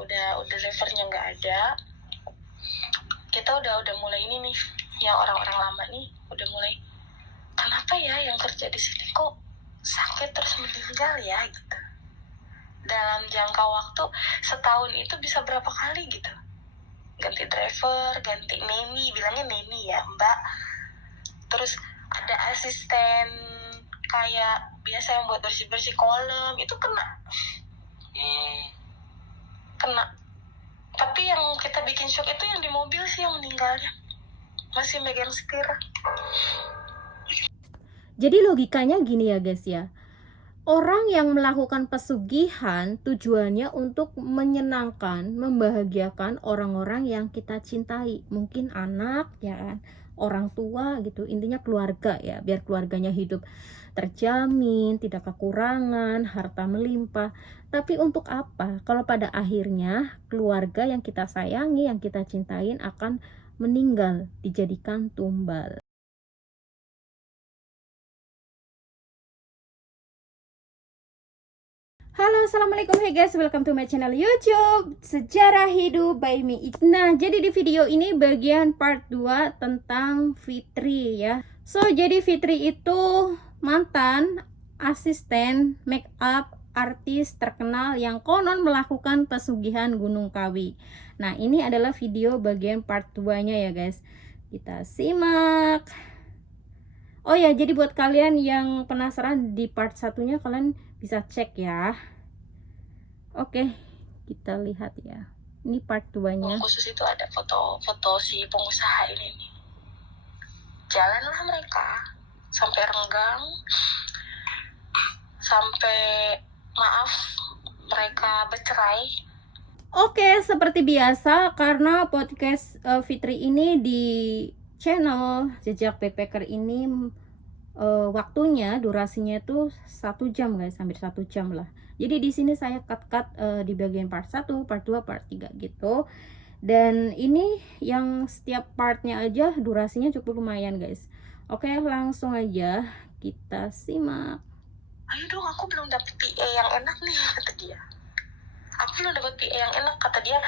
udah drivernya nggak ada, kita udah mulai ini nih, yang orang-orang lama nih udah mulai, kenapa ya yang kerja di sini kok sakit terus meninggal ya gitu. Dalam jangka waktu setahun itu bisa berapa kali gitu, ganti driver, ganti neni, bilangnya neni ya mbak, terus ada asisten kayak biasa yang buat bersih-bersih kolam itu kena. Tapi yang kita bikin shock itu yang di mobil sih yang meninggalnya masih megang setir. Jadi logikanya gini ya guys ya, orang yang melakukan pesugihan tujuannya untuk menyenangkan, membahagiakan orang-orang yang kita cintai, mungkin anak ya kan, orang tua gitu, intinya keluarga ya, biar keluarganya hidup terjamin, tidak kekurangan, harta melimpah. Tapi untuk apa kalau pada akhirnya keluarga yang kita sayangi, yang kita cintain akan meninggal, dijadikan tumbal. Halo, assalamualaikum, hey guys, welcome to my channel YouTube Sejarah Hidup by Me. Nah, jadi di video ini bagian part 2 tentang Fitri ya. So, jadi Fitri itu mantan asisten make up artis terkenal yang konon melakukan pesugihan Gunung Kawi. Nah, ini adalah video bagian part 2 nya ya guys. Kita simak. Oh ya, jadi buat kalian yang penasaran di part satunya, kalian bisa cek ya. Oke, kita lihat ya. Ini part 2-nya. Khusus itu ada foto si pengusaha ini nih. Jalanlah mereka sampai renggang, sampai maaf mereka bercerai. Oke, seperti biasa karena podcast Fitri ini di channel Jejak Backpacker ini waktunya durasinya itu 1 jam guys, hampir 1 jam lah. Jadi di sini saya cut di bagian part 1, part 2, part 3 gitu. Dan ini yang setiap partnya aja durasinya cukup lumayan guys. Oke, langsung aja kita simak. Ayo dong, aku belum dapet PA yang enak nih, kata dia. Aku belum dapet PA yang enak, kata dia.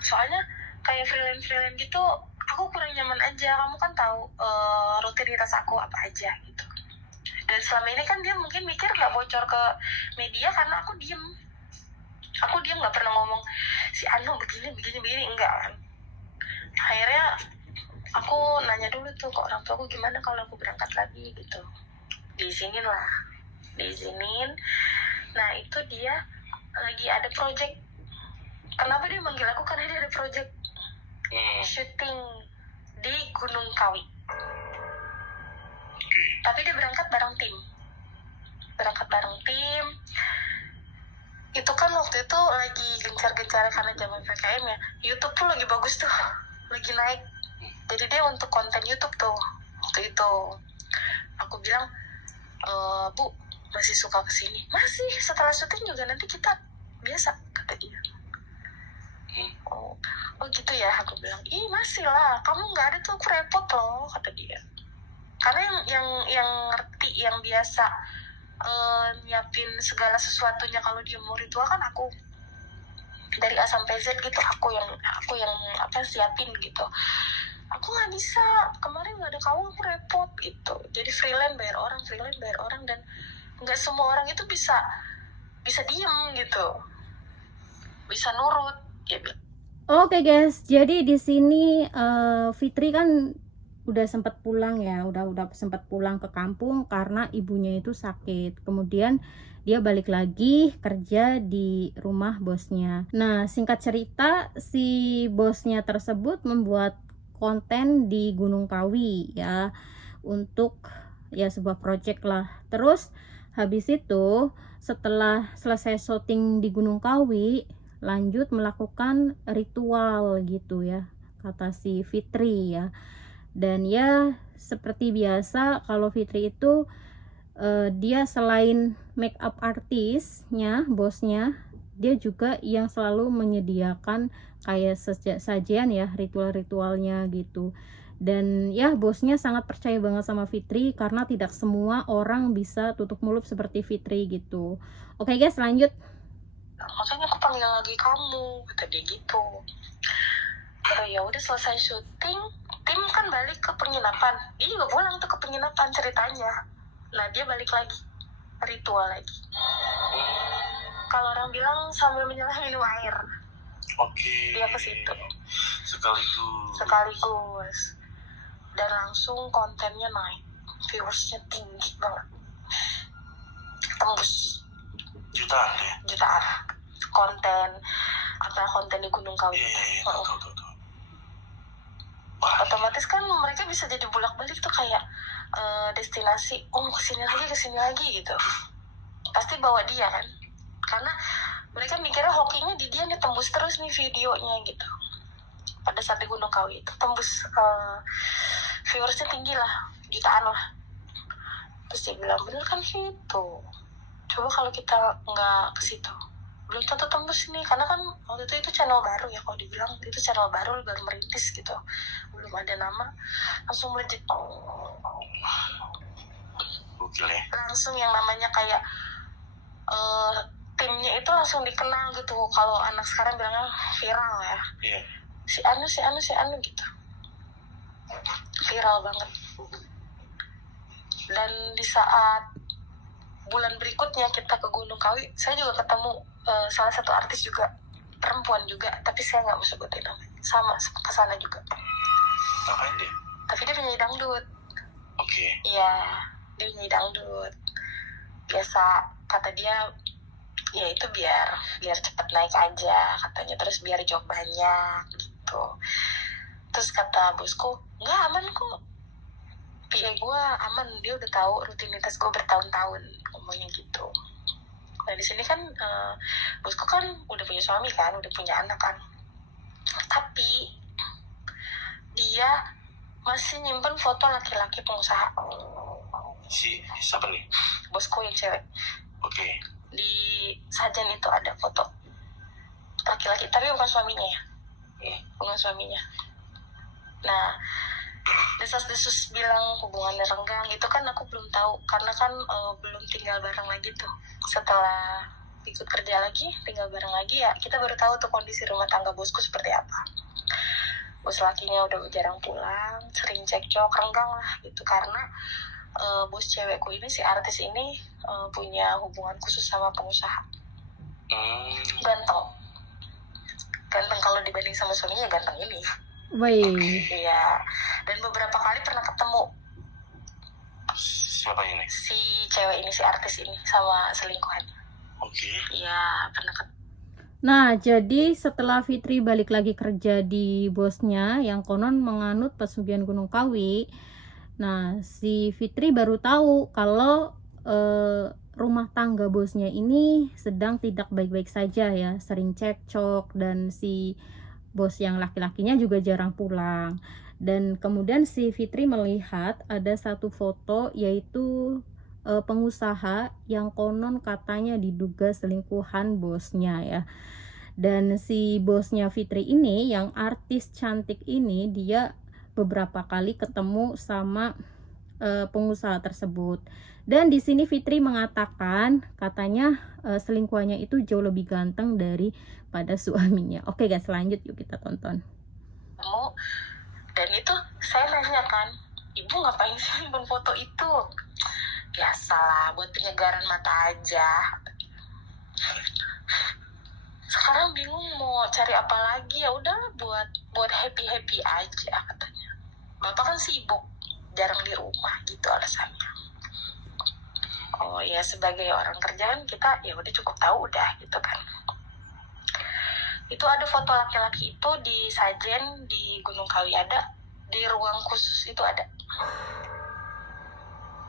Soalnya kayak freelance gitu, aku kurang nyaman aja. Kamu kan tahu rutinitas aku apa aja gitu. Dan selama ini kan dia mungkin mikir gak bocor ke media karena aku diem gak pernah ngomong si Anu begini enggak kan. Akhirnya aku nanya dulu tuh ke orang tua aku, gimana kalau aku berangkat lagi gitu. Diizinin. Nah itu dia lagi ada project. Kenapa dia manggil aku? Karena dia ada project syuting di Gunung Kawi. Tapi dia berangkat bareng tim. Itu kan waktu itu lagi gencar-gencar karena zaman PKM ya. YouTube tuh lagi bagus tuh, lagi naik. Jadi dia untuk konten YouTube tuh waktu itu. Aku bilang, Bu, masih suka kesini? Masih, setelah syuting juga nanti kita biasa, kata dia. Oh gitu ya, aku bilang. Ih masih lah, kamu nggak ada tuh aku repot loh, kata dia. Karena yang ngerti, yang biasa nyiapin segala sesuatunya kalau dia mau ritual kan aku, dari A sampai Z gitu, aku yang siapin gitu. Aku nggak bisa, kemarin nggak ada kamu, aku repot gitu. Jadi freelance bayar orang, dan nggak semua orang itu bisa diem gitu, bisa nurut gitu. Oke guys, jadi di sini Fitri kan udah sempat pulang ya, udah sempat pulang ke kampung karena ibunya itu sakit. Kemudian dia balik lagi kerja di rumah bosnya. Nah, singkat cerita, si bosnya tersebut membuat konten di Gunung Kawi ya, untuk ya sebuah project lah. Terus habis itu setelah selesai syuting di Gunung Kawi, lanjut melakukan ritual gitu ya, kata si Fitri ya. Dan ya seperti biasa, kalau Fitri itu dia selain make up artisnya, bosnya, dia juga yang selalu menyediakan kayak sajian ya, ritual-ritualnya gitu. Dan ya bosnya sangat percaya banget sama Fitri karena tidak semua orang bisa tutup mulut seperti Fitri gitu. Oke guys, lanjut. makanya aku panggil lagi kamu, kata dia gitu. Terus ya udah selesai syuting, tim kan balik ke penginapan, dia juga pulang tuh ke penginapan ceritanya. Nah dia balik lagi, ritual lagi. Kalau orang bilang sambil menyelah minum air. Oke. Dia ke situ. Sekaligus. Dan langsung kontennya naik, viewersnya tinggi banget, tembus Jutaan ya? jutaan. Konten di Gunung Kawi. Iya. Tahu. Otomatis kan mereka bisa jadi bolak-balik tuh kayak destinasi, kesini lagi gitu. Pasti bawa dia kan, karena mereka mikirnya hokinya di dia nih, tembus terus nih videonya gitu. Pada saat di Gunung Kawi itu tembus, viewersnya tinggi lah, jutaan lah. Terus dia bilang, bener kan gitu, coba kalau kita nggak ke situ belum tentu tembus nih, karena kan waktu itu channel baru ya, kalau dibilang itu channel baru merintis gitu, belum ada nama, langsung melejit. Gokil ya. Langsung yang namanya kayak timnya itu langsung dikenal gitu. Kalau anak sekarang bilangnya viral ya. Iya. Si anu gitu. Viral banget. Dan di saat bulan berikutnya kita ke Gunung Kawi, saya juga ketemu salah satu artis juga, perempuan juga, tapi saya nggak mau sebutin namanya. Sama kesana juga. Ngapain dia? Tapi dia penyanyi dangdut. Oke. Iya, dia penyanyi dangdut. Biasa kata dia, ya itu biar cepet naik aja katanya, terus biar job banyak gitu. Terus kata bosku, nggak, aman kok, PA gue aman, dia udah tahu rutinitas gue bertahun-tahun, ngomongnya gitu. Nah di sini kan bosku kan udah punya suami kan, udah punya anak kan, tapi dia masih nyimpen foto laki-laki pengusaha. Siapa nih? Bosku yang cewek. Oke. Di sajen itu ada foto laki-laki, tapi bukan suaminya ya. Bukan suaminya. Nah, desas-desus bilang hubungannya renggang, itu kan aku belum tahu, karena kan belum tinggal bareng lagi tuh. Setelah ikut kerja lagi, tinggal bareng lagi ya, kita baru tahu tuh kondisi rumah tangga bosku seperti apa. Bos lakinya udah jarang pulang, sering cekcok, renggang lah gitu, karena bos cewekku ini, si artis ini punya hubungan khusus sama pengusaha. Ganteng kalau dibanding sama suaminya, ganteng ini. Iya. Dan beberapa kali pernah ketemu. Siapa ini? Si cewek ini, si artis ini sama selingkuhannya. Oke. Iya, pernah ketemu. Nah, jadi setelah Fitri balik lagi kerja di bosnya yang konon menganut pesugihan Gunung Kawi, nah si Fitri baru tahu kalau rumah tangga bosnya ini sedang tidak baik-baik saja ya, sering cekcok, dan si bos yang laki-lakinya juga jarang pulang. Dan kemudian si Fitri melihat ada satu foto, yaitu pengusaha yang konon katanya diduga selingkuhan bosnya ya. Dan si bosnya Fitri ini, yang artis cantik ini, dia beberapa kali ketemu sama pengusaha tersebut. Dan di sini Fitri mengatakan katanya selingkuhannya itu jauh lebih ganteng daripada suaminya. Oke guys, lanjut yuk kita tonton. Dan itu saya nanya kan, ibu ngapain sih nyimpen foto itu? Biasalah, buat penyegaran mata aja. Sekarang bingung mau cari apa lagi, ya udah buat happy aja katanya. Bapak kan sibuk, jarang di rumah gitu alasannya. Oh ya, sebagai orang kerjaan kita ya udah cukup tahu udah gitu kan. Itu ada foto laki-laki itu di sajen di Gunung Kawi, ada di ruang khusus itu ada.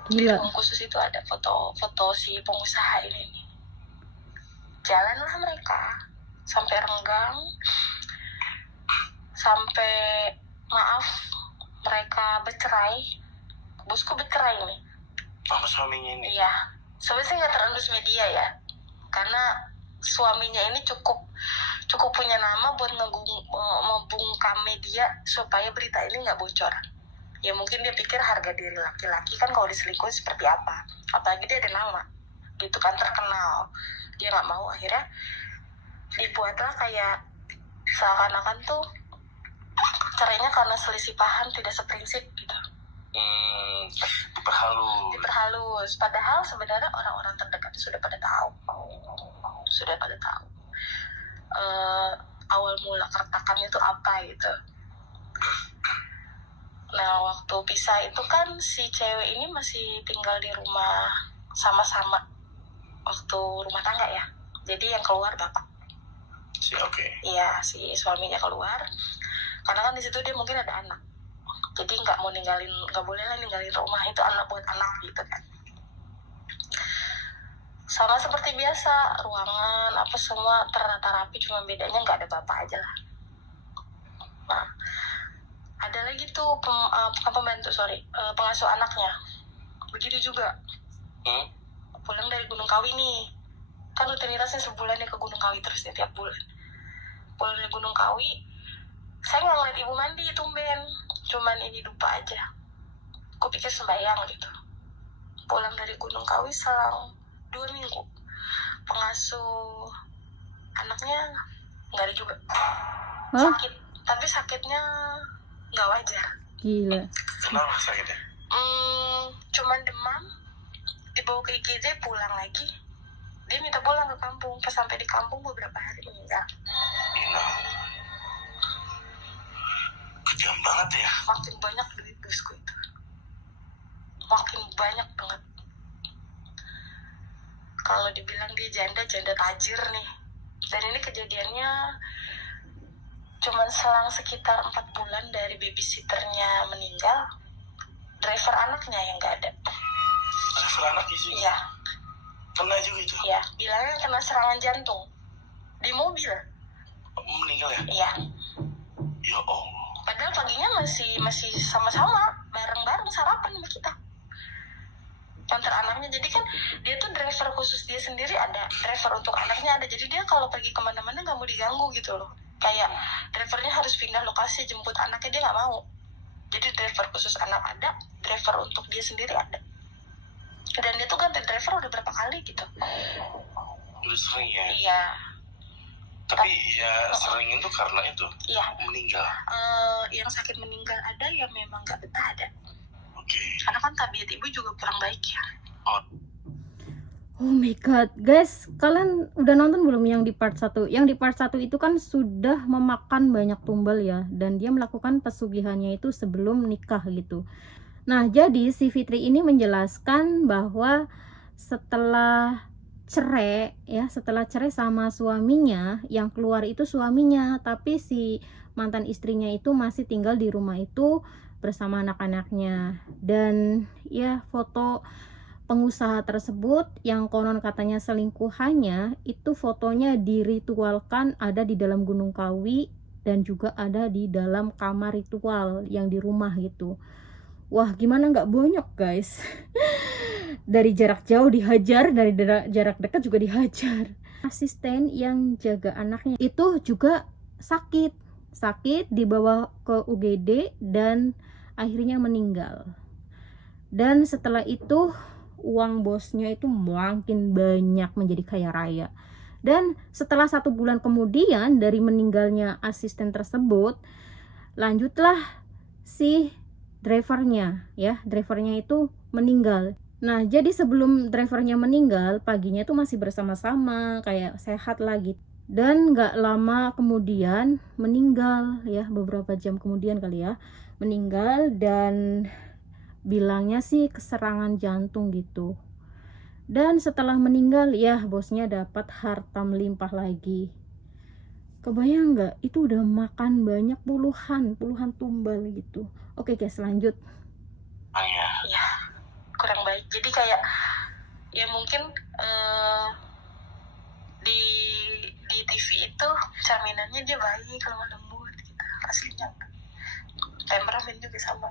Di ruang khusus itu ada foto si pengusaha ini nih. Jalanlah mereka sampai renggang, sampai maaf mereka bercerai. Bosku bercerai nih. Sama suaminya ini? Iya. Sebenarnya saya nggak terendus media ya, karena suaminya ini cukup punya nama buat membungkam media supaya berita ini nggak bocor. Ya mungkin dia pikir harga diri laki-laki kan kalau diselingkuhin seperti apa, apalagi dia ada nama gitu kan, terkenal. Dia nggak mau, akhirnya dibuatlah kayak seakan-akan tuh cerainya karena selisih paham, tidak seprinsip gitu. Diperhalus. Padahal sebenarnya orang-orang terdekat itu sudah pada tahu. Awal mula keretakan itu apa gitu. Nah, waktu pisah itu kan si cewek ini masih tinggal di rumah sama-sama waktu rumah tangga ya. Jadi yang keluar bapak. Iya, si suaminya keluar. Karena kan di situ dia mungkin ada anak. Jadi nggak boleh lah ninggalin rumah itu anak buat anak gitu kan. Sama seperti biasa, ruangan apa semua tertata rapi, cuma bedanya nggak ada bapak aja lah. Nah, ada lagi tuh pengasuh anaknya. Begitu juga. Pulang dari Gunung Kawi nih. Kan rutinitasnya sebulan ya ke Gunung Kawi terus ya, tiap bulan. Pulang dari Gunung Kawi, saya nggak ngeliat ibu mandi, tumben. Cuman ini lupa aja. Aku pikir sembahyang gitu. Pulang dari Gunung Kawi selang 2 minggu. Pengasuh anaknya nggak ada juga. Sakit. Tapi sakitnya nggak wajar. Gila. Kenapa sakitnya? Cuman demam. Dibawa ke IGD, pulang lagi. Dia minta pulang ke kampung. Pas sampai di kampung beberapa hari meninggal. Kejam banget ya. Makin banyak duit bosku itu. Makin banyak banget. Kalau dibilang dia janda tajir nih. Dan ini kejadiannya cuman selang sekitar 4 bulan dari babysitternya meninggal. Driver anaknya yang nggak ada. Driver anak isi? Iya. Kena juga itu? Iya, bilangnya kena serangan jantung. Di mobil. Meninggal ya? Iya. Ya Allah. Padahal paginya masih sama-sama, bareng-bareng sarapan sama kita. Antar anaknya, jadi kan dia tuh driver khusus dia sendiri ada, driver untuk anaknya ada. Jadi dia kalau pergi kemana-mana nggak mau diganggu gitu loh. Kayak drivernya harus pindah lokasi jemput anaknya, dia nggak mau. Jadi driver khusus anak ada, driver untuk dia sendiri ada. Dan dia tuh ganti driver udah berapa kali gitu. Udah sering ya? Iya. Tapi ya sering itu karena itu? Iya. Meninggal? Yang sakit meninggal ada, yang memang nggak betah ada. Oke. Karena kan tabiat ibu juga kurang baik ya. Oh my god, guys, kalian udah nonton belum yang di part 1? Yang di part 1 itu kan sudah memakan banyak tumbal ya, dan dia melakukan pesugihannya itu sebelum nikah gitu. Nah, jadi si Fitri ini menjelaskan bahwa setelah cerai sama suaminya, yang keluar itu suaminya, tapi si mantan istrinya itu masih tinggal di rumah itu bersama anak-anaknya. Dan ya, foto pengusaha tersebut yang konon katanya selingkuhannya itu fotonya diritualkan ada di dalam Gunung Kawi dan juga ada di dalam kamar ritual yang di rumah gitu. Wah, gimana nggak bonyok guys. Dari jarak jauh dihajar, dari jarak dekat juga dihajar. Asisten yang jaga anaknya itu juga sakit dibawa ke UGD dan akhirnya meninggal. Dan setelah itu uang bosnya itu makin banyak, menjadi kaya raya. Dan setelah 1 bulan kemudian dari meninggalnya asisten tersebut, lanjutlah si drivernya itu meninggal. Nah, jadi sebelum drivernya meninggal, paginya itu masih bersama-sama, kayak sehat lagi. Dan gak lama kemudian meninggal ya, beberapa jam kemudian kali ya, meninggal. Dan bilangnya sih keserangan jantung gitu. Dan setelah meninggal ya, bosnya dapat harta melimpah lagi. Kebayang nggak? Itu udah makan banyak puluhan tumbal gitu. Oke guys, lanjut. Ya, kurang baik. Jadi kayak ya mungkin di TV itu cerminannya dia baik, lemah lembut gitu. Aslinya temperamen juga sama.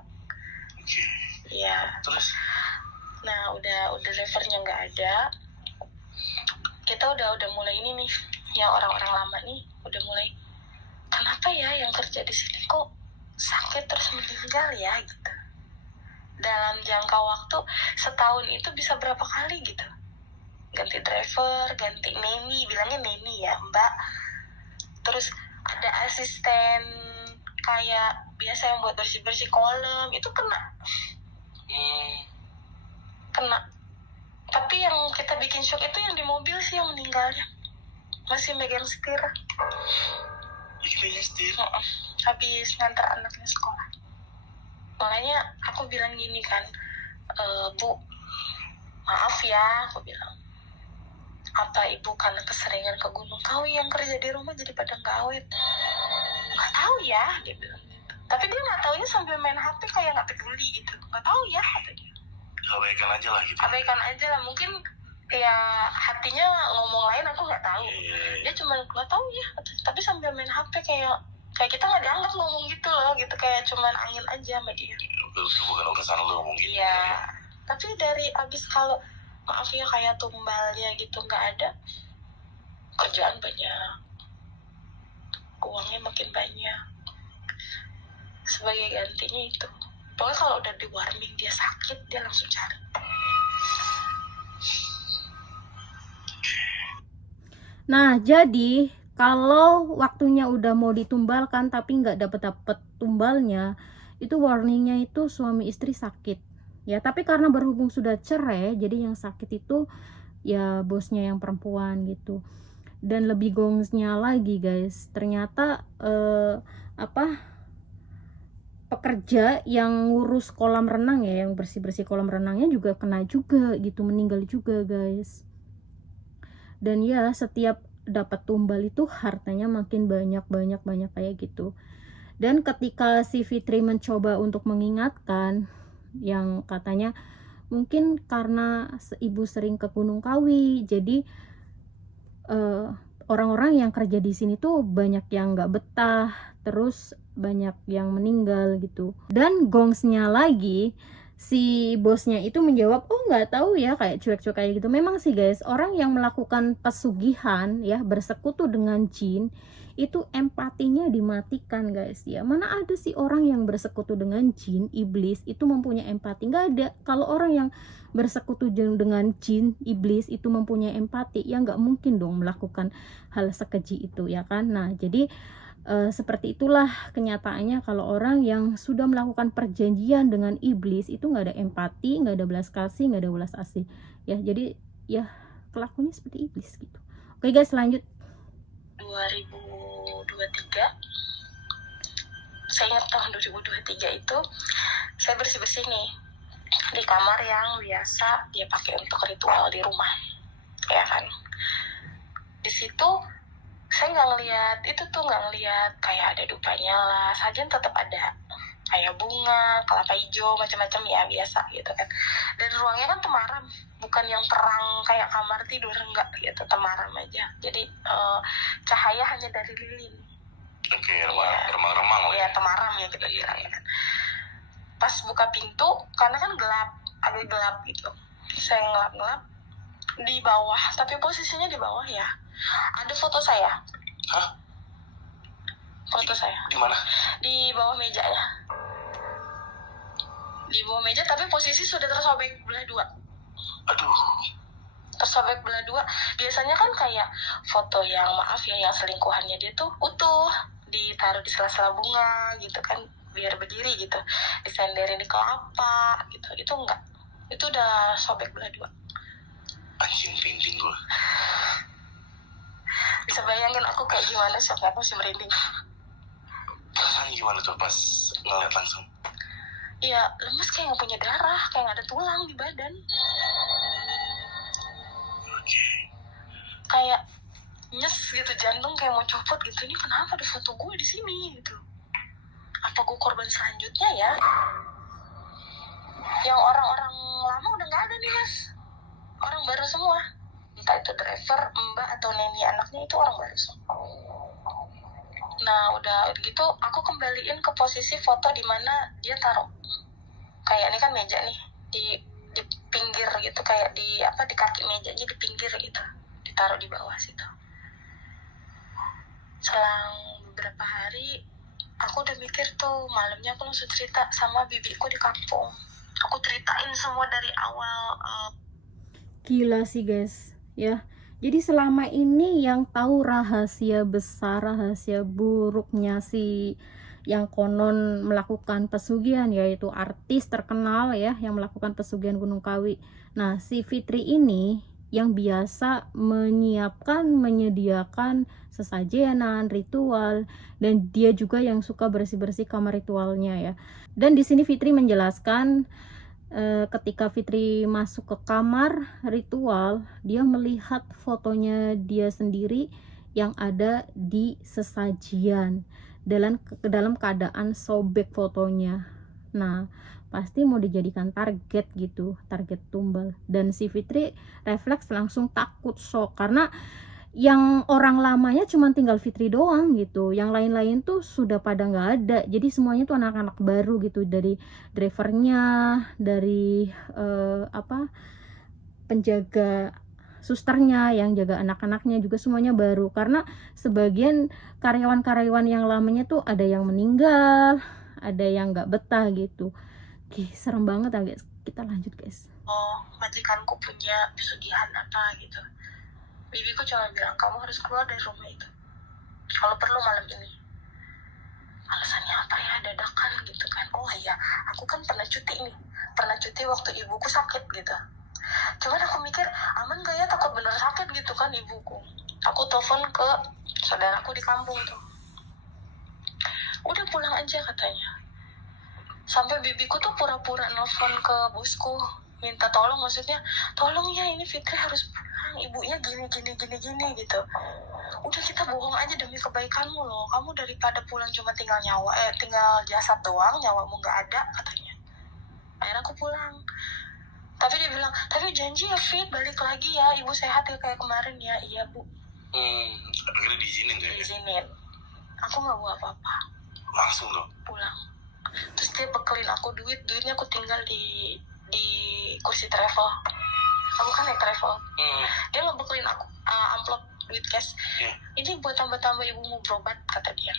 Iya. Terus? Nah, udah drivernya nggak ada. Kita udah mulai ini nih, yang orang-orang lama nih udah mulai, kenapa ya yang kerja di sini kok sakit terus meninggal ya gitu. Dalam jangka waktu setahun itu bisa berapa kali gitu. Ganti driver, ganti neni, bilangnya neni ya, mbak. asisten kayak biasa yang buat bersih-bersih kolam itu kena. Tapi yang kita bikin shock itu yang di mobil sih yang meninggalnya, masih megang setir. Habis ngantar anaknya sekolah. Makanya aku bilang gini kan, Bu, maaf ya, aku bilang, apa ibu karena keseringan ke Gunung Kawi yang kerja di rumah jadi pada nggak awet? Nggak tahu ya, dia bilang gitu. Tapi dia nggak taunya sambil main HP kayak nggak peduli gitu. Nggak tahu ya, kata dia. Abaikan aja lah gitu. Abaikan aja lah, mungkin ya hatinya ngomong lain aku nggak tahu. Dia cuma nggak tahu ya, tapi sambil main HP kayak kita nggak dianggap ngomong gitu loh, gitu kayak cuman angin aja sama dia. Bukan urusan lo mungkin. Iya. Tapi dari abis kalau maaf ya kayak tumbalnya gitu nggak ada, kerjaan banyak, uangnya makin banyak. Sebagai gantinya itu, pokoknya kalau udah di warming dia sakit dia langsung cari. Nah, jadi kalau waktunya udah mau ditumbalkan tapi nggak dapet tumbalnya, itu warningnya itu suami istri sakit. Ya, tapi karena berhubung sudah cerai, jadi yang sakit itu ya bosnya yang perempuan gitu. Dan lebih gongsnya lagi guys, ternyata pekerja yang ngurus kolam renang ya, yang bersih-bersih kolam renangnya juga kena juga gitu, meninggal juga guys. Dan ya setiap dapat tumbal itu hartanya makin banyak kayak gitu. Dan ketika si Fitri mencoba untuk mengingatkan, yang katanya mungkin karena ibu sering ke Gunung Kawi, jadi orang-orang yang kerja di sini tuh banyak yang nggak betah, terus banyak yang meninggal gitu. Dan gongsnya lagi, si bosnya itu menjawab, oh nggak tahu ya, kayak cuek-cuek kayak gitu. Memang sih guys, orang yang melakukan pesugihan ya, bersekutu dengan jin, itu empatinya dimatikan guys ya. Mana ada sih orang yang bersekutu dengan jin, iblis itu mempunyai empati? Nggak ada. Kalau orang yang bersekutu dengan jin, iblis itu mempunyai empati, ya nggak mungkin dong melakukan hal sekeji itu ya kan. Nah jadi seperti itulah kenyataannya kalau orang yang sudah melakukan perjanjian dengan iblis itu nggak ada empati, nggak ada belas kasih, nggak ada belas asih ya. Jadi ya kelakuannya seperti iblis gitu. Oke guys, lanjut. 2023, saya ingat tahun 2023 itu saya bersih-bersih nih di kamar yang biasa dia pakai untuk ritual di rumah ya kan. Di situ saya nggak ngeliat itu tuh, nggak ngeliat kayak ada dupa nyala, sajian tetap ada kayak bunga, kelapa hijau, macam-macam ya biasa gitu kan. Dan ruangnya kan temaram, bukan yang terang kayak kamar tidur, enggak gitu, temaram aja. Jadi cahaya hanya dari lilin. Oke, remang-remang lah ya, temaram ya kita bilang ya kan. Pas buka pintu, karena kan gelap, agak gelap gitu, saya ngelap-ngelap di bawah, tapi posisinya di bawah ya, ada foto saya. Hah? Foto saya Di mana? di bawah meja ya, di bawah meja, tapi posisi sudah tersobek belah dua. Aduh, tersobek belah dua. Biasanya kan kayak foto yang maaf ya, yang selingkuhannya dia tuh utuh, ditaruh di sela-sela bunga gitu kan, biar berdiri gitu, disenderin di kelapa gitu. Itu enggak, itu udah sobek belah dua. anjing pingin gue. Bisa bayangin aku kayak gimana, shocknya aku masih merinding. Rasanya gimana tuh pas ngeliat langsung? Iya, lemes, kayak nggak punya darah, kayak nggak ada tulang di badan. Oke. Kayak nyes gitu, jantung kayak mau copot gitu. Ini kenapa ada foto gue di sini gitu? Apa gue korban selanjutnya ya? Yang orang-orang lama udah nggak ada nih mas, orang baru semua. Entah itu driver, mbak atau neni anaknya, itu orang baru semua. Nah udah gitu aku kembaliin ke posisi foto di mana dia taruh. Kayak ini kan meja nih, di pinggir gitu, kayak di apa, di kaki mejanya di pinggir gitu, ditaruh di bawah situ. Selang beberapa hari aku udah mikir tuh, malamnya aku langsung cerita sama bibiku di kampung. Aku ceritain semua dari awal. Gila sih guys ya. Jadi selama ini yang tahu rahasia besar, rahasia buruknya si yang konon melakukan pesugihan, yaitu artis terkenal ya yang melakukan pesugihan Gunung Kawi. Nah, si Fitri ini yang biasa menyiapkan, menyediakan sesajenan, ritual, dan dia juga yang suka bersih-bersih kamar ritualnya ya. Dan di sini Fitri menjelaskan ketika Fitri masuk ke kamar ritual, dia melihat fotonya dia sendiri yang ada di sesajian dalam keadaan sobek fotonya. Nah, pasti mau dijadikan target gitu, target tumbal. Dan si Fitri refleks langsung takut, shock, karena yang orang lamanya cuma tinggal Fitri doang gitu, yang lain-lain tuh sudah pada nggak ada. Jadi semuanya tuh anak-anak baru gitu, dari drivernya, dari penjaga, susternya yang jaga anak-anaknya juga semuanya baru, karena sebagian karyawan-karyawan yang lamanya tuh ada yang meninggal, ada yang nggak betah gitu. Serem banget ya guys. Kita lanjut guys. Majikanku punya pesugihan apa gitu. Bibiku cuma bilang, kamu harus keluar dari rumah itu kalau perlu malam ini. Alasannya apa ya, dadakan gitu kan. Oh iya, aku kan pernah cuti waktu ibuku sakit gitu. Cuman aku mikir, aman gak ya, takut bener sakit gitu kan ibuku. Aku telepon ke saudaraku di kampung tuh, udah pulang aja katanya. Sampai bibiku tuh pura-pura nelfon ke bosku, minta tolong, maksudnya tolong ya, ini Fitri harus pulang, ibunya gini gitu. Udah, kita bohong aja demi kebaikanmu loh, kamu daripada pulang cuma tinggal jasad doang, nyawamu nggak ada katanya. Akhirnya aku pulang, tapi dia bilang, tapi janji ya Fit, balik lagi ya, ibu sehat ya kayak kemarin ya. Iya bu. Akhirnya diizinin tuh ya? Diizinin. Aku nggak buat apa-apa, Langsung dong? pulang. Terus dia bekelin aku duitnya aku tinggal di kursi travel. Aku kan naik travel. Dia ngebekelin aku amplop duit cash. Ini buat tambah-tambah ibumu berobat, kata dia.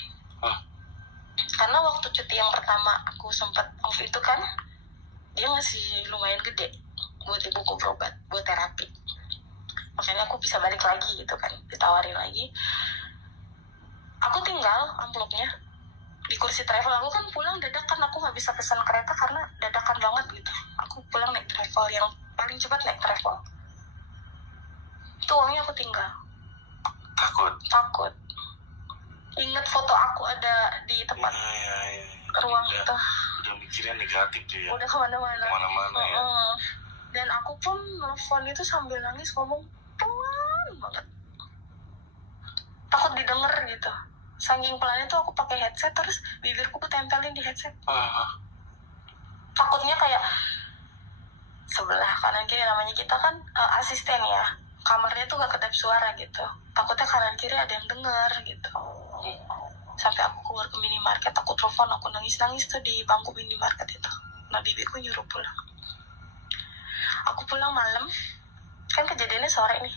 Karena waktu cuti yang pertama aku sempat off itu kan, dia ngasih lumayan gede buat ibuku berobat, buat terapi. Makanya aku bisa balik lagi gitu kan, ditawarin lagi. Aku tinggal amplopnya di kursi travel. Aku kan pulang dadakan, aku nggak bisa pesan kereta karena dadakan banget gitu. Aku pulang naik travel, yang paling cepat naik travel. Itu uangnya aku tinggal. Takut. Ingat foto aku ada di tempat ruang itu. Udah mikirnya negatif tuh ya? Udah kemana-mana ya? Dan aku pun nelfon itu sambil nangis, ngomong pelan banget, takut didengar gitu. Saking pelannya tuh aku pakai headset, terus bibirku ketempelin di headset. Takutnya kayak sebelah kanan kiri, namanya kita kan asisten ya, kamarnya tuh gak kedap suara gitu. Takutnya kanan kiri ada yang denger gitu. Sampai aku keluar ke minimarket, aku telepon, aku nangis-nangis tuh di bangku minimarket itu. Nah bibiku nyuruh pulang. Aku pulang malam, kan kejadiannya sore nih.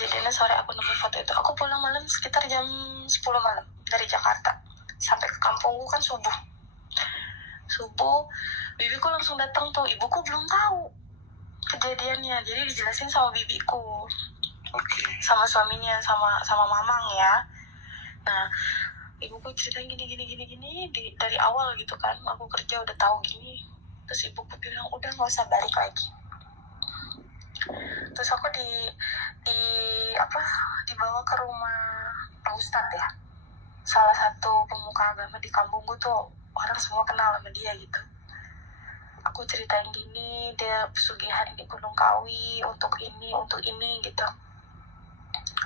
Aku nemu foto itu. Aku pulang malam sekitar jam 10 malam dari Jakarta. Sampai ke kampungku kan subuh. Bibiku langsung datang tuh. Ibuku belum tahu kejadiannya, jadi dijelasin sama bibiku. Sama suaminya, sama mamang ya. Nah, ibuku ceritain gini dari awal gitu kan. Aku kerja udah tahu gini. Terus ibuku bilang, udah nggak usah balik lagi. Terus aku dibawa ke rumah Pak Ustadz ya, salah satu pemuka agama di kampungku tuh, orang semua kenal sama dia gitu. Aku ceritain gini, dia pesugihan di Gunung Kawi untuk ini gitu.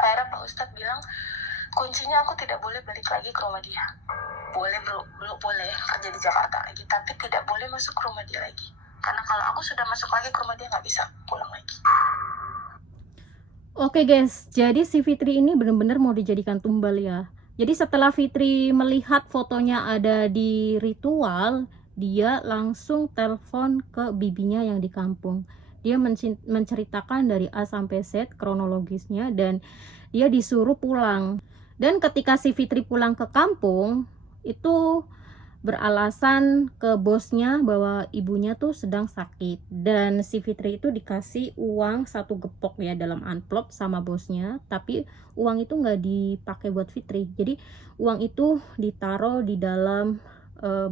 Akhirnya Pak Ustadz bilang, kuncinya aku tidak boleh balik lagi ke rumah dia. Belum boleh kerja di Jakarta lagi, tapi tidak boleh masuk ke rumah dia lagi. Karena kalau aku sudah masuk lagi ke rumah dia, nggak bisa pulang lagi. Oke guys, jadi si Fitri ini benar-benar mau dijadikan tumbal ya. Jadi setelah Fitri melihat fotonya ada di ritual, dia langsung telepon ke bibinya yang di kampung. Dia menceritakan dari A sampai Z kronologisnya, dan dia disuruh pulang. Dan ketika si Fitri pulang ke kampung, itu beralasan ke bosnya bahwa ibunya tuh sedang sakit, dan si Fitri itu dikasih uang 1 gepok ya dalam amplop sama bosnya, tapi uang itu nggak dipakai buat Fitri. Jadi uang itu ditaruh di dalam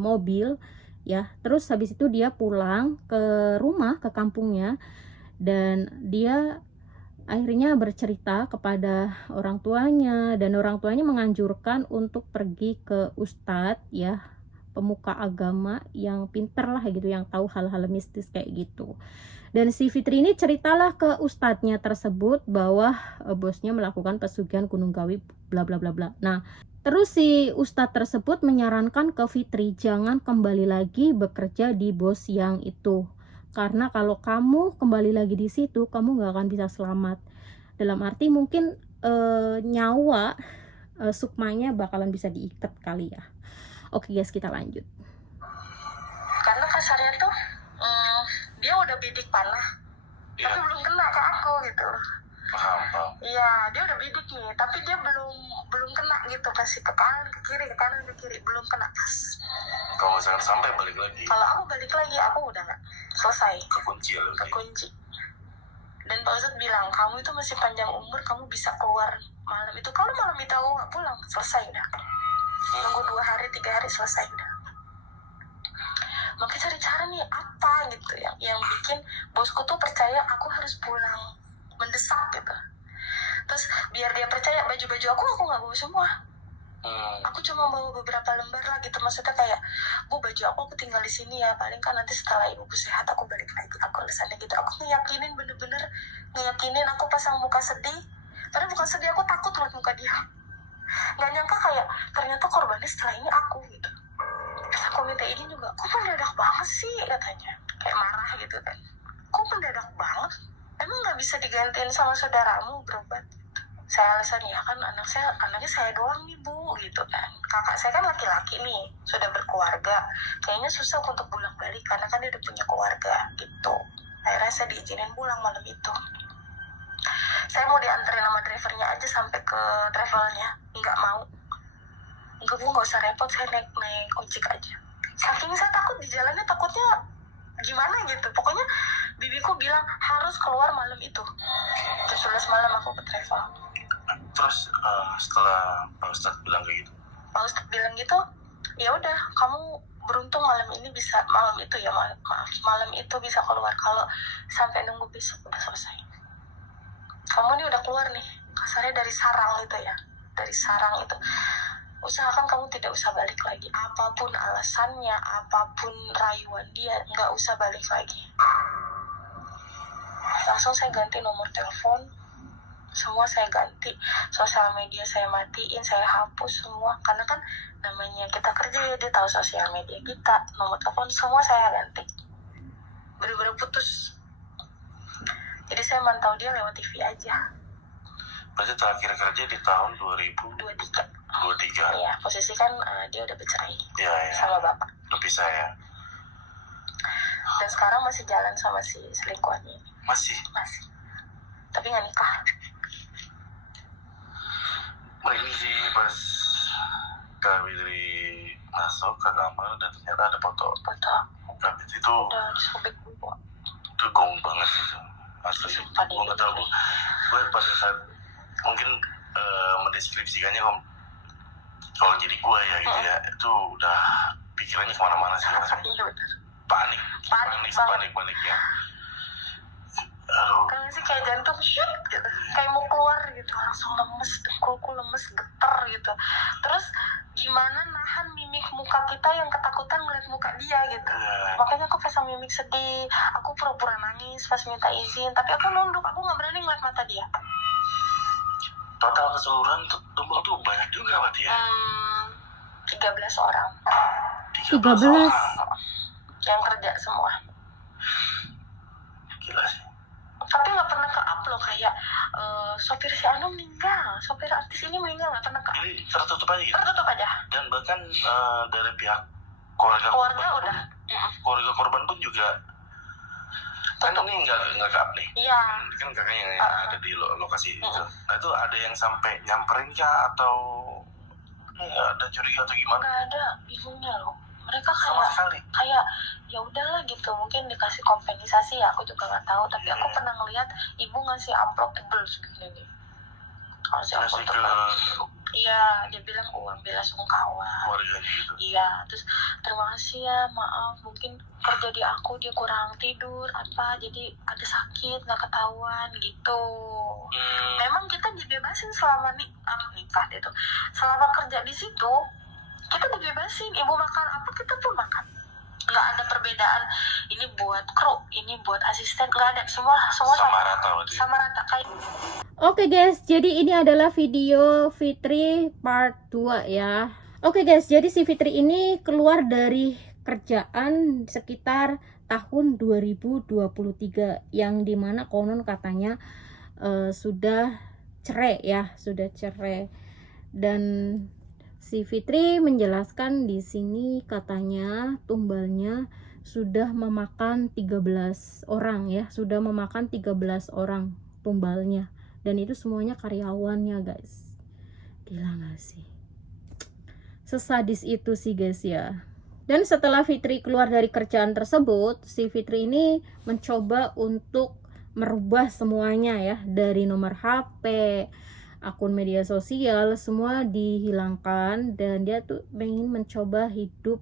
mobil ya. Terus habis itu dia pulang ke rumah, ke kampungnya, dan dia akhirnya bercerita kepada orang tuanya, dan orang tuanya menganjurkan untuk pergi ke ustadz ya, pemuka agama yang pinter lah gitu, yang tahu hal-hal mistis kayak gitu. Dan si Fitri ini ceritalah ke ustadznya tersebut bahwa bosnya melakukan pesugihan Gunung Kawi bla bla bla bla. Nah, terus si ustadz tersebut menyarankan ke Fitri jangan kembali lagi bekerja di bos yang itu, karena kalau kamu kembali lagi di situ kamu nggak akan bisa selamat. Dalam arti mungkin nyawa sukmanya bakalan bisa diikat kali ya. Oke guys, kita lanjut. Karena kasarnya tuh dia udah bidik panah, Iya. tapi belum kena ke aku gitu. Paham. Iya, dia udah bidik nih, tapi dia belum kena gitu, kasih ke kanan ke kiri belum kena pas. Kalau misalkan sampai balik lagi, Kalau aku balik lagi, aku udah nggak selesai, kekunci ya lebih. kekunci. Dan Pak Ustadz bilang, kamu itu masih panjang umur, kamu bisa keluar malam itu. Kalau malam itu aku nggak pulang, selesai udah. Nunggu 2 hari 3 hari selesai udah. Makanya cari cara nih apa gitu yang bikin bosku tuh percaya aku harus pulang, mendesak gitu. Terus biar dia percaya, baju-baju aku nggak bawa semua. Aku cuma bawa beberapa lembar lah gitu, maksudnya kayak, Bu, baju aku tinggal di sini ya, paling kan nanti setelah ibuku sehat aku balik lagi. Aku alasannya gitu, aku ngeyakinin, bener-bener ngeyakinin. Aku pasang muka sedih, padahal bukan sedih, aku takut liat muka dia. Nggak nyangka kayak ternyata korbannya setelah ini aku gitu. Terus aku minta izin juga, kok mendadak banget sih katanya, kayak marah gitu kan. Kok mendadak banget, emang nggak bisa digantiin sama saudaramu berobat? Saya alasan, ya kan anaknya saya doang nih Bu gitu kan. Kakak saya kan laki-laki nih, sudah berkeluarga, kayaknya susah untuk pulang balik karena kan dia udah punya keluarga gitu. Akhirnya saya diizinin pulang malam itu. Saya mau dianterin sama drivernya aja sampai ke travelnya, nggak mau. Enggak Bu, nggak usah repot, saya naik ojek aja. Saking saya takut di jalannya, takutnya gimana gitu. Pokoknya bibiku bilang harus keluar malam itu. Terus 11 malam aku ke travel. Terus setelah Pak Ustadz bilang kayak gitu, Pak Ustadz bilang gitu, ya udah kamu beruntung malam ini bisa, malam itu ya malam itu bisa keluar. Kalau sampai nunggu besok udah selesai. Kamu nih udah keluar nih, kasarnya dari sarang itu ya, dari sarang itu. Usahakan kamu tidak usah balik lagi. Apapun alasannya, apapun rayuan dia, nggak usah balik lagi. Langsung saya ganti nomor telepon, semua saya ganti, sosial media saya matiin, saya hapus semua. Karena kan namanya kita kerja ya, dia tahu sosial media kita, nomor telepon semua saya ganti. Bener-bener putus. Jadi saya mantau dia lewat TV aja. berarti terakhir kerja di tahun 2023. 23. Iya, posisi kan dia udah bercerai Ya. sama bapak. Udah pisah ya. Dan sekarang masih jalan sama si selingkuhannya ini. Masih. Tapi nggak nikah. Ini sih pas kami dari masuk ke kamar dan ternyata ada foto muka itu Udah disobek dulu. itu gong banget itu asli. Sumpah Gue nggak tahu, gue pada saat mungkin mendeskripsikannya kalau jadi gue ya gitu ya, itu udah pikirannya kemana-mana sih rasanya. Iya bener. panik ya. Aduh. Kan sih kayak jantung shoot gitu, kayak mau keluar gitu, langsung lemes, dengkulku lemes, geter gitu. Terus gimana nahan mimik muka kita yang ketakutan ngeliat muka dia gitu. Makanya aku pasang mimik sedih, aku pura-pura nangis pas minta izin, tapi aku nunduk, aku nggak berani ngeliat mata dia. Total keseluruhan tumbang tuh banyak juga berarti ya? 13 orang 13 yang kerja semua. Gila sih. Tapi nggak pernah ke-up loh, kayak sopir si Anu meninggal, sopir artis ini meninggal, nggak pernah ke-up. Jadi tertutup aja gitu? Tertutup aja. Dan bahkan dari pihak keluarga udah keluarga korban pun juga kan ini nggak ke-up nih. Iya. Kan kakaknya yang ada di lokasi itu. Nah itu ada yang sampai nyamperin kah atau ada curiga atau gimana? Nggak ada, bingungnya loh. mereka sama sekali. kayak ya udahlah gitu, mungkin dikasih kompensasi ya, aku juga nggak tahu, tapi aku pernah ngeliat ibu ngasih amplop tebel segini nih, ngasih amplop Kasih ke tebel. Iya, dia bilang uang bela sungkawa. keluarganya gitu. Iya, terus terima kasih ya, maaf mungkin kerja di aku dia kurang tidur apa, jadi ada sakit nggak ketahuan gitu. Memang kita dibebasin selama nikah itu, selama kerja di situ kita dibebasin, ibu makan apa kita pun makan, nggak ada perbedaan ini buat kru, ini buat asisten, nggak ada, semua sama rata berarti. sama rata kayak. Oke guys, jadi ini adalah video Fitri part 2 ya. Oke guys, jadi si Fitri ini keluar dari kerjaan sekitar tahun 2023 yang dimana konon katanya sudah cerai ya, sudah cerai. Dan si Fitri menjelaskan di sini katanya tumbalnya sudah memakan 13 orang ya, sudah memakan 13 orang tumbalnya. Dan itu semuanya karyawannya guys. Gila gak sih? Sesadis itu sih guys ya. Dan setelah Fitri keluar dari kerjaan tersebut, si Fitri ini mencoba untuk merubah semuanya ya, dari nomor HP, akun media sosial, semua dihilangkan. Dan dia tuh ingin mencoba hidup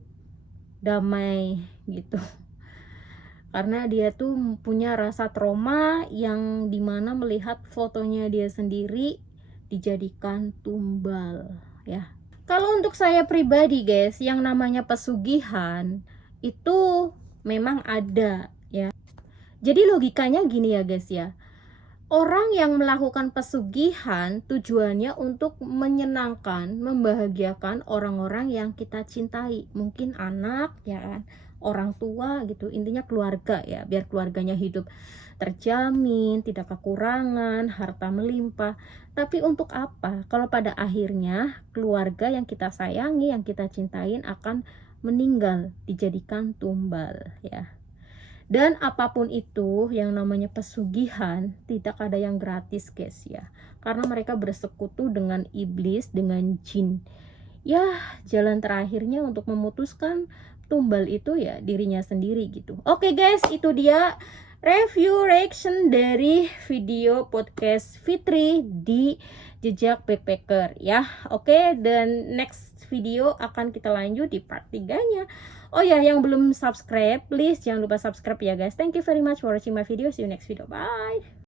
damai gitu, karena dia tuh punya rasa trauma yang dimana melihat fotonya dia sendiri dijadikan tumbal ya. Kalau untuk saya pribadi guys, yang namanya pesugihan itu memang ada ya. Jadi logikanya gini ya guys ya, orang yang melakukan pesugihan tujuannya untuk menyenangkan, membahagiakan orang-orang yang kita cintai, mungkin anak ya kan, orang tua gitu, intinya keluarga ya, biar keluarganya hidup terjamin, tidak kekurangan, harta melimpah. Tapi untuk apa kalau pada akhirnya keluarga yang kita sayangi, yang kita cintain akan meninggal, dijadikan tumbal ya. Dan apapun itu yang namanya pesugihan, tidak ada yang gratis guys ya, karena mereka bersekutu dengan iblis, dengan jin ya. Jalan terakhirnya untuk memutuskan tumbal itu ya dirinya sendiri gitu. Oke guys, itu dia review reaction dari video podcast Fitri di Jejak Backpacker ya. Oke, dan next video akan kita lanjut di part 3-nya. Oh ya, yang belum subscribe, please jangan lupa subscribe ya guys. Thank you very much for watching my video. See you next video. Bye.